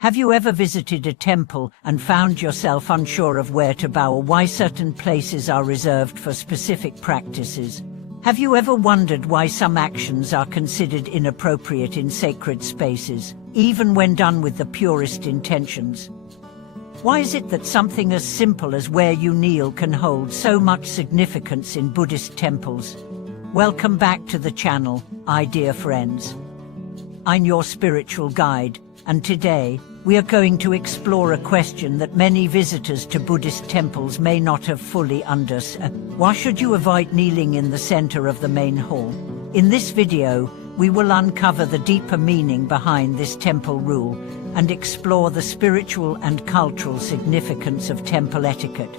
Have you ever visited a temple and found yourself unsure of where to bow or why certain places are reserved for specific practices? Have you ever wondered why some actions are considered inappropriate in sacred spaces, even when done with the purest intentions? Why is it that something as simple as where you kneel can hold so much significance in Buddhist temples? Welcome back to the channel, dear friends. I'm your spiritual guide, and today, we are going to explore a question that many visitors to Buddhist temples may not have fully understood. Why should you avoid kneeling in the center of the main hall? In this video, we will uncover the deeper meaning behind this temple rule and explore the spiritual and cultural significance of temple etiquette.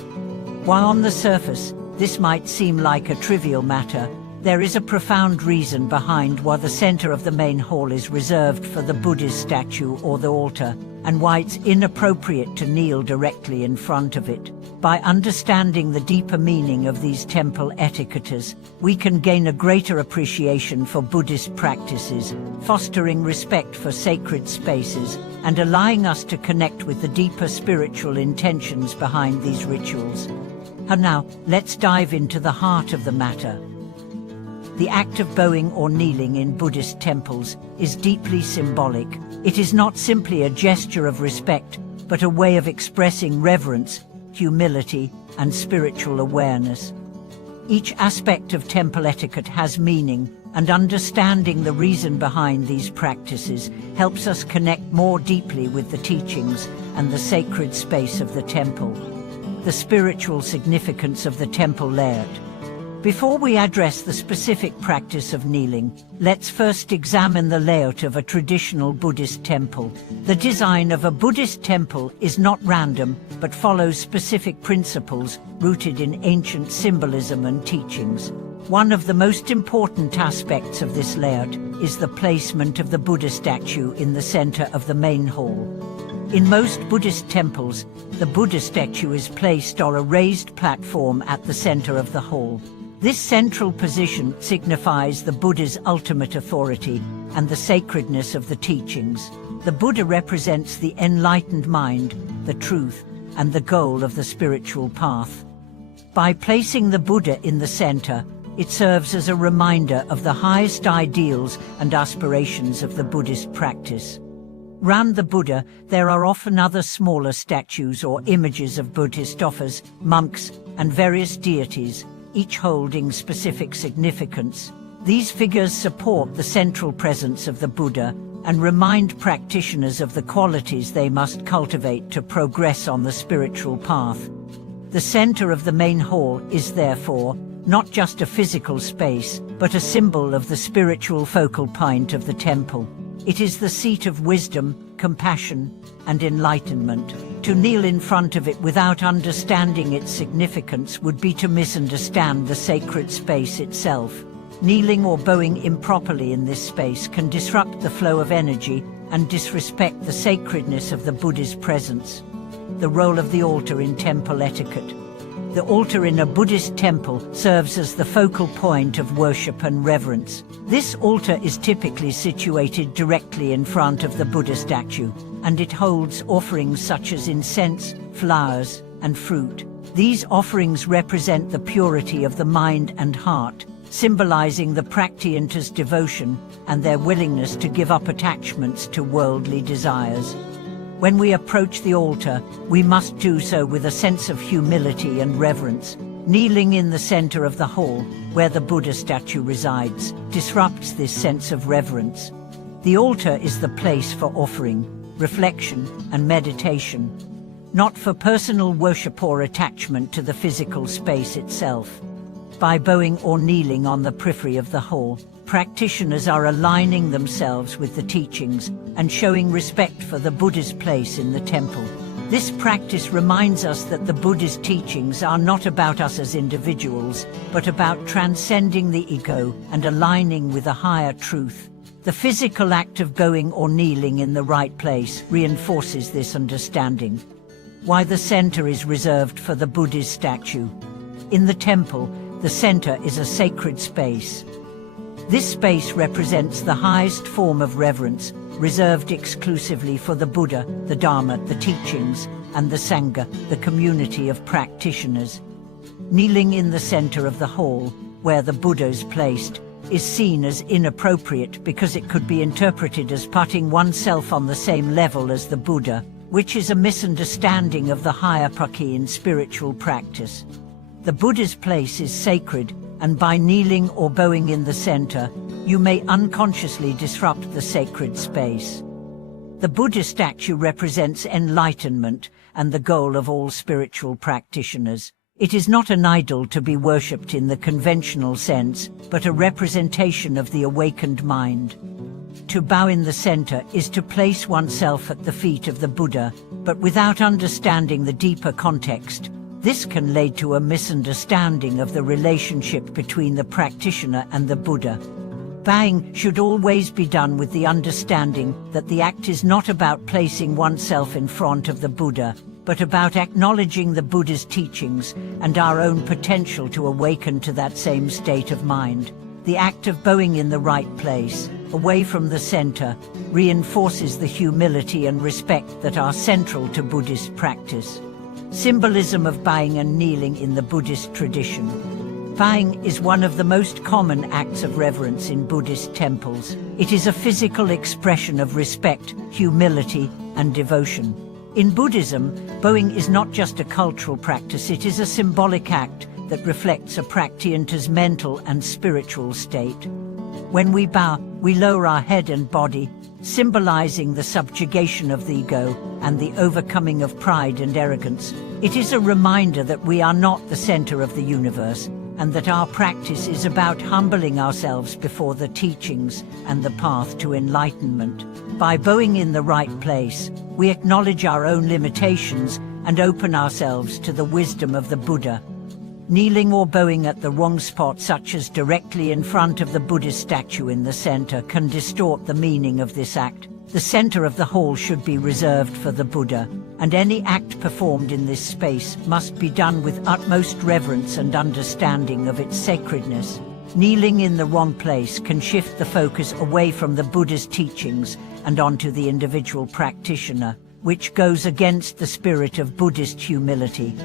While on the surface, this might seem like a trivial matter, there is a profound reason behind why the center of the main hall is reserved for the Buddha's statue or the altar, and why it's inappropriate to kneel directly in front of it. By understanding the deeper meaning of these temple etiquettes, we can gain a greater appreciation for Buddhist practices, fostering respect for sacred spaces, and allowing us to connect with the deeper spiritual intentions behind these rituals. And now, let's dive into the heart of the matter. The act of bowing or kneeling in Buddhist temples is deeply symbolic. It is not simply a gesture of respect, but a way of expressing reverence, humility, and spiritual awareness. Each aspect of temple etiquette has meaning, and understanding the reason behind these practices helps us connect more deeply with the teachings and the sacred space of the temple. The spiritual significance of the temple layout. Before we address the specific practice of kneeling, let's first examine the layout of a traditional Buddhist temple. The design of a Buddhist temple is not random, but follows specific principles rooted in ancient symbolism and teachings. One of the most important aspects of this layout is the placement of the Buddha statue in the center of the main hall. In most Buddhist temples, the Buddha statue is placed on a raised platform at the center of the hall. This central position signifies the Buddha's ultimate authority and the sacredness of the teachings. The Buddha represents the enlightened mind, the truth, and the goal of the spiritual path. By placing the Buddha in the center, it serves as a reminder of the highest ideals and aspirations of the Buddhist practice. Round the Buddha, there are often other smaller statues or images of Buddhist offers, monks, and various deities, each holding specific significance. These figures support the central presence of the Buddha and remind practitioners of the qualities they must cultivate to progress on the spiritual path. The center of the main hall is therefore not just a physical space, but a symbol of the spiritual focal point of the temple. It is the seat of wisdom, compassion, and enlightenment. To kneel in front of it without understanding its significance would be to misunderstand the sacred space itself. Kneeling or bowing improperly in this space can disrupt the flow of energy and disrespect the sacredness of the Buddha's presence. The role of the altar in temple etiquette. The altar in a Buddhist temple serves as the focal point of worship and reverence. This altar is typically situated directly in front of the Buddha statue, and it holds offerings such as incense, flowers, and fruit. These offerings represent the purity of the mind and heart, symbolizing the practitioner's devotion and their willingness to give up attachments to worldly desires. When we approach the altar, we must do so with a sense of humility and reverence. Kneeling in the center of the hall, where the Buddha statue resides, disrupts this sense of reverence. The altar is the place for offering, reflection, and meditation, not for personal worship or attachment to the physical space itself. By bowing or kneeling on the periphery of the hall, practitioners are aligning themselves with the teachings and showing respect for the Buddha's place in the temple. This practice reminds us that the Buddha's teachings are not about us as individuals, but about transcending the ego and aligning with a higher truth. The physical act of bowing or kneeling in the right place reinforces this understanding. Why the center is reserved for the Buddha's statue. In the temple, the center is a sacred space. This space represents the highest form of reverence, reserved exclusively for the Buddha, the Dharma, the teachings, and the Sangha, the community of practitioners. Kneeling in the center of the hall, where the Buddha is placed, is seen as inappropriate because it could be interpreted as putting oneself on the same level as the Buddha, which is a misunderstanding of the hierarchy in spiritual practice. The Buddha's place is sacred, and by kneeling or bowing in the center, you may unconsciously disrupt the sacred space. The Buddha statue represents enlightenment and the goal of all spiritual practitioners. It is not an idol to be worshipped in the conventional sense, but a representation of the awakened mind. To bow in the center is to place oneself at the feet of the Buddha, but without understanding the deeper context, this can lead to a misunderstanding of the relationship between the practitioner and the Buddha. Bowing should always be done with the understanding that the act is not about placing oneself in front of the Buddha, but about acknowledging the Buddha's teachings and our own potential to awaken to that same state of mind. The act of bowing in the right place, away from the center, reinforces the humility and respect that are central to Buddhist practice. Symbolism of bowing and kneeling in the Buddhist tradition. Bowing is one of the most common acts of reverence in Buddhist temples. It is a physical expression of respect, humility, and devotion. In Buddhism, bowing is not just a cultural practice, it is a symbolic act that reflects a practitioner's mental and spiritual state. When we bow, we lower our head and body, symbolizing the subjugation of the ego and the overcoming of pride and arrogance. It is a reminder that we are not the center of the universe, and that our practice is about humbling ourselves before the teachings and the path to enlightenment. By bowing in the right place, we acknowledge our own limitations and open ourselves to the wisdom of the Buddha. Kneeling or bowing at the wrong spot, such as directly in front of the Buddha statue in the center, can distort the meaning of this act. The center of the hall should be reserved for the Buddha, and any act performed in this space must be done with utmost reverence and understanding of its sacredness. Kneeling in the wrong place can shift the focus away from the Buddha's teachings and onto the individual practitioner, which goes against the spirit of Buddhist humility.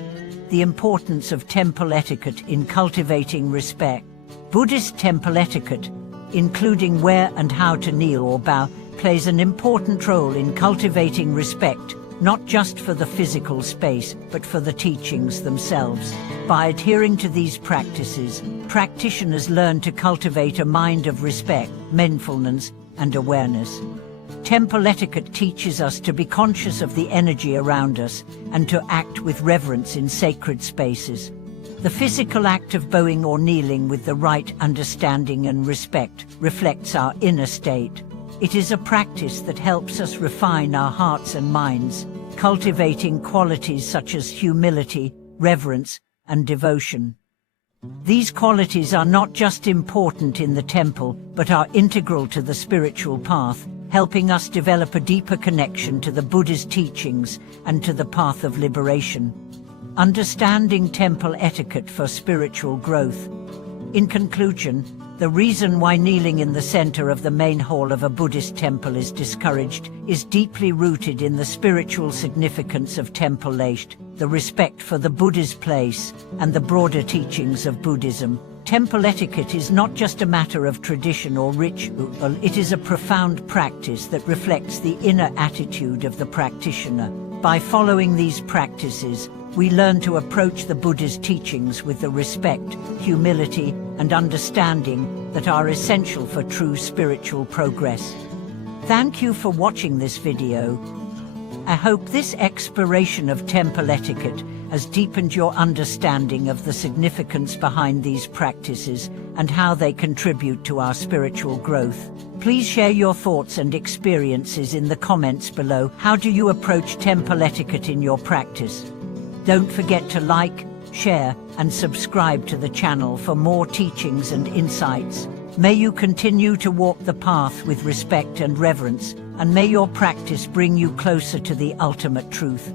The importance of temple etiquette in cultivating respect. Buddhist temple etiquette, including where and how to kneel or bow, plays an important role in cultivating respect, not just for the physical space, but for the teachings themselves. By adhering to these practices, practitioners learn to cultivate a mind of respect, mindfulness, and awareness. Temple etiquette teaches us to be conscious of the energy around us and to act with reverence in sacred spaces. The physical act of bowing or kneeling with the right understanding and respect reflects our inner state. It is a practice that helps us refine our hearts and minds, cultivating qualities such as humility, reverence, and devotion. These qualities are not just important in the temple, but are integral to the spiritual path, helping us develop a deeper connection to the Buddha's teachings and to the path of liberation. Understanding temple etiquette for spiritual growth. In conclusion, the reason why kneeling in the center of the main hall of a Buddhist temple is discouraged is deeply rooted in the spiritual significance of temple life, the respect for the Buddha's place, and the broader teachings of Buddhism. Temple etiquette is not just a matter of tradition or ritual, it is a profound practice that reflects the inner attitude of the practitioner. By following these practices, we learn to approach the Buddha's teachings with the respect, humility, and understanding that are essential for true spiritual progress. Thank you for watching this video. I hope this exploration of temple etiquette has deepened your understanding of the significance behind these practices and how they contribute to our spiritual growth. Please share your thoughts and experiences in the comments below. How do you approach temple etiquette in your practice? Don't forget to like, share, and subscribe to the channel for more teachings and insights. May you continue to walk the path with respect and reverence, and may your practice bring you closer to the ultimate truth.